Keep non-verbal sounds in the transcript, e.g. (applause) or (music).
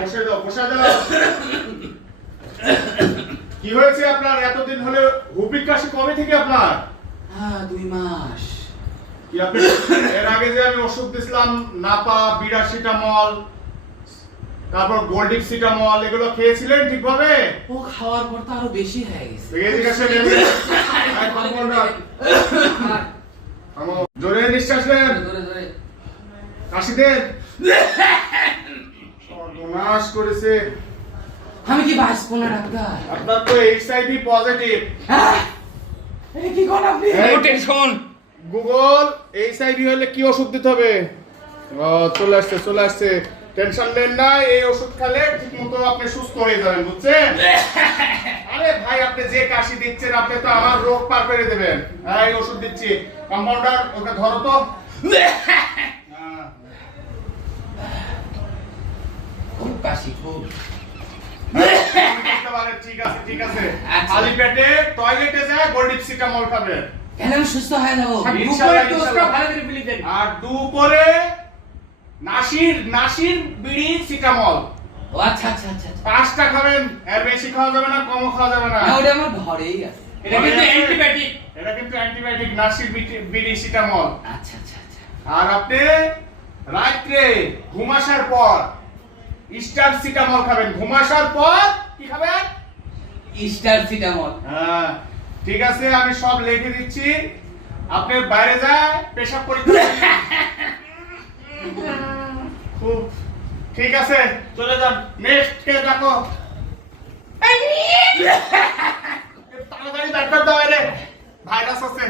বসে দাও বসে দাও। কি হয়েছে আপনার? এতদিন হলে হুপিক কাশি কবে থেকে আপনার? হ্যাঁ দুই মাস। কি আপনি এর আগে যে আমি ওষুধ দিছিলাম নাপা বিরাসিটামল তারপর গোল্ডিক্সিটামল এগুলো খেয়েছিলেন ঠিকভাবে? ও খাওয়ার পর তো আরও বেশি হয়ে গেছে। নিঃশ্বাস নেন কাশি দেন (laughs) সর্বনাশ করেছে। আমি কি বাঁচবো না ডাক্তার আপনার তো এইচআইভি পজিটিভ হ্যাঁ? এই কি কোন আপনি? এই- টেনশন গুগল এইচআইভি হলে কি ওষুধ দিতে হবে? ও চলে আসছে চলে আসছে। টেনশন নেন না এই ওষুধ খেলে ঠিক মতো আপনি সুস্থ হয়ে যাবেন বুঝছেন? (laughs) ভাই আপনি যে কাশি দিচ্ছেন আপনি তো আমার রোগ পার করে দেবেন। হ্যাঁ এই ওষুধ দিচ্ছি। কম্পাউন্ডার ওকে ধরো তো। হ্যাঁ। খুব কাশি খুব ঠিক আছে ঠিক আছে। আচ্ছা। খালি পেটে টয়লেটে যায় গোল্ডিপসিটামল খাবেন কেন আমি সুস্থ হয়ে যাব। আর দুপুরে নাসির নাসির বিড়ি সিটামল। ও আচ্ছা আচ্ছা আচ্ছা আচ্ছা। পাঁচটা খাবেন এর বেশি খাওয়া যাবে না কমও খাওয়া যাবে না। ওটা আমার ঘরেই আছে। এটা কিন্তু অ্যান্টিবায়োটিক। এটা কিন্তু অ্যান্টিবায়োটিক নাসির বিটি- বিড়ি সিটামল আচ্ছা আচ্ছা আচ্ছা। আর আপনি রাত্রে ঘুমাসার পর স্টার সিটামল খাবেন। ঘুমাসার পর কি খাবেন? স্টার সিটামল হ্যাঁ ঠিক আছে আমি সব লিখে দিচ্ছি। আপনি বাইরে যায় পেশাব পরীক্ষা (laughs) খুব ঠিক আছে চলে যান। নেক্সট কে ডাকো (laughs) তাড়াতাড়ি ডাক্তার দাও রে ভাইরাস আছে।